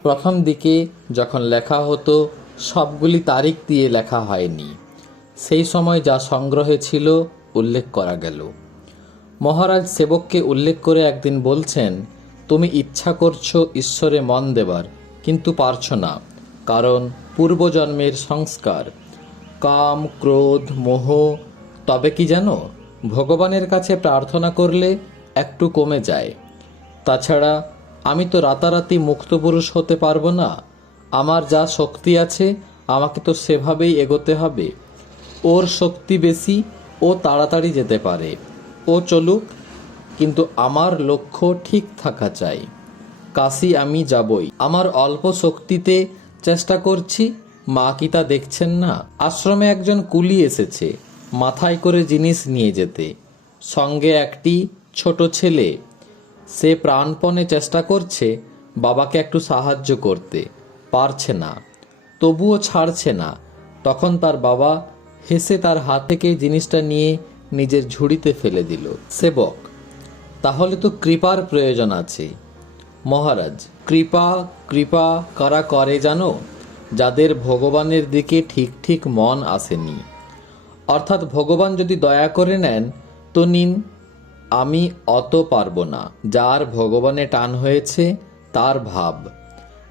প্রথম দিকে যখন লেখা হতো, সবগুলি তারিখ দিয়ে লেখা হয়নি। সেই সময় যা সংগ্রহে ছিল, উল্লেখ করা গেল। মহারাজ সেবককে উল্লেখ করে একদিন বলছেন, তুমি ইচ্ছা করছ ঈশ্বরে মন দেবার, কিন্তু পারছ না, কারণ পূর্বজন্মের সংস্কার। কাম, ক্রোধ, মোহ, তবে কি জানো, ভগবানের কাছে প্রার্থনা করলে একটু কমে যায়। তাছাড়া আমি তো রাতারাতি মুক্তপুরুষ হতে পারব না। আমার যা শক্তি আছে, আমাকে তো সেভাবেই এগোতে হবে। ওর শক্তি বেশি, ও তাড়াতাড়ি যেতে পারে। ও চলুক, কিন্তু আমার লক্ষ্য ঠিক থাকা চাই। কাশি আমি যাবই। আমার অল্প শক্তিতে চেষ্টা করছি, মা কি তা দেখছেন না? আশ্রমে একজন কুলি এসেছে, মাথায় করে জিনিস নিয়ে যেতে। সঙ্গে একটি ছোট ছেলে। সে প্রাণপণে চেষ্টা করছে, বাবাকে একটু সাহায্য করতে। পারছে না। তবুও ছাড়ছে না। তখন তার বাবা হেসে তার হাত থেকে জিনিসটা নিয়ে নিজের ঝুড়িতে ফেলে দিল। সেবক, তাহলে তো কৃপার প্রয়োজন আছে। মহারাজ, কৃপা কৃপা কারা করে জানো? যাদের ভগবানের দিকে ঠিক ঠিক মন আসেনি। অর্থাৎ ভগবান যদি দয়া করে নেন, তো নিন। আমি অত পারব না, যার ভগবানে টান হয়েছে তার ভাব।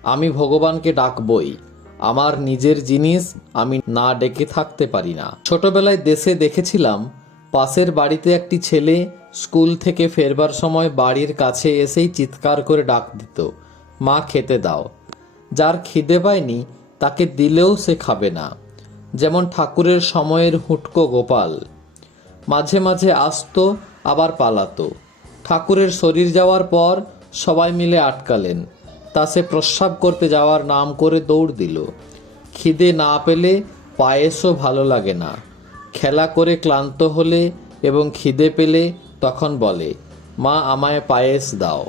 আমি ভগবানকে ডাকবই, আমার নিজের জিনিস আমি না ডেকে থাকতে পারি না। ছোটবেলায় দেশে দেখেছিলাম, পাশের বাড়িতে একটি ছেলে স্কুল থেকে ফেরবার সময় বাড়ির কাছে এসেই চিৎকার করে ডাক দিত, মা, খেতে দাও। যার খিদে পায়নি, তাকে দিলেও সে খাবে না। যেমন ঠাকুরের সময়ের হুটকো গোপাল। মাঝে মাঝে আসতো আবার পালাতো। ঠাকুরের শরীর যাওয়ার পর সবাই মিলে আটকালেন। তা সে প্রস্রাব করতে যাওয়ার নাম করে দৌড় দিল। খিদে না পেলে পায়েসও ভালো লাগে না। খেলা করে ক্লান্ত হলে এবং খিদে পেলে তখন বলে, মা, আমায় পায়েস দাও।